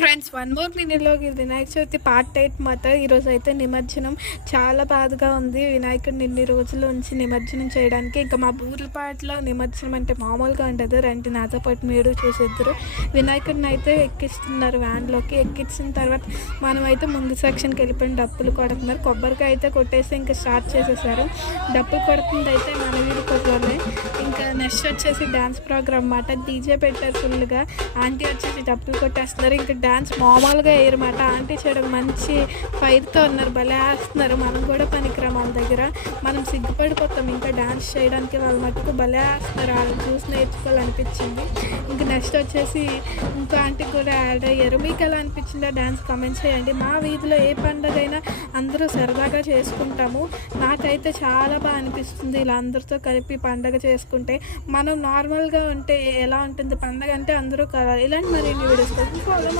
Friends, one more మినీలోకి Vinayaka Chavithi part 8 మాట. ఈరోజు అయితే నిమజ్జనం చాలా బాధగా ఉంది. వినాయకుడిని ఇన్ని రోజుల నుంచి నిమజ్జనం చేయడానికి ఇంకా మా బూర్లపాటలో నిమజ్జనం అంటే మామూలుగా ఉండదు. రండి నాతో పాటు మీరు చూసేద్దరు. వినాయకుడిని అయితే ఎక్కిస్తున్నారు వ్యాన్లోకి. ఎక్కించిన తర్వాత మనమైతే ముందు సెక్షన్కి వెళ్ళిపోయిన డప్పులు కొడుతున్నారు. కొబ్బరికాయ అయితే కొట్టేసి ఇంకా స్టార్ట్ చేసేసారు. డప్పులు కొడుతుంది అయితే మన వీడి కొబ్బరి. ఇంకా నెక్స్ట్ వచ్చేసి డ్యాన్స్ ప్రోగ్రామ్ అన్నమాట. డీజే పెట్టారు ఫుల్గా. ఆంటీ వచ్చేసి డప్పులు కొట్టేస్తున్నారు. ఇంకా డ్యాన్స్ మామూలుగా వేయరమాట. ఆంటీ చేయడం మంచి ఫైర్తో ఉన్నారు, భలే వేస్తున్నారు. మనం కూడా పనికిరాం వాళ్ళ దగ్గర. మనం సిగ్గుపడిపోతాం ఇంకా డ్యాన్స్ చేయడానికి. వాళ్ళ మటుకు భలే వేస్తున్నారు. వాళ్ళు చూసి నేర్చుకోవాలనిపించింది. ఇంకా నెక్స్ట్ వచ్చేసి ఇంకో ఆంటీకి కూడా యాడ్ అయ్యారు. మీకు ఎలా అనిపించిందో డ్యాన్స్ కామెంట్ చేయండి. మా వీధిలో ఏ పండుగ అయినా అందరూ సరదాగా చేసుకుంటాము. నాకైతే చాలా బాగా అనిపిస్తుంది ఇలా అందరితో కలిపి పండుగ చేసుకుంటే. మనం నార్మల్గా ఉంటే ఎలా ఉంటుంది పండుగ అంటే అందరూ ఇలాంటి మరిన్ని వీడియోస్ కోసం ఫాలో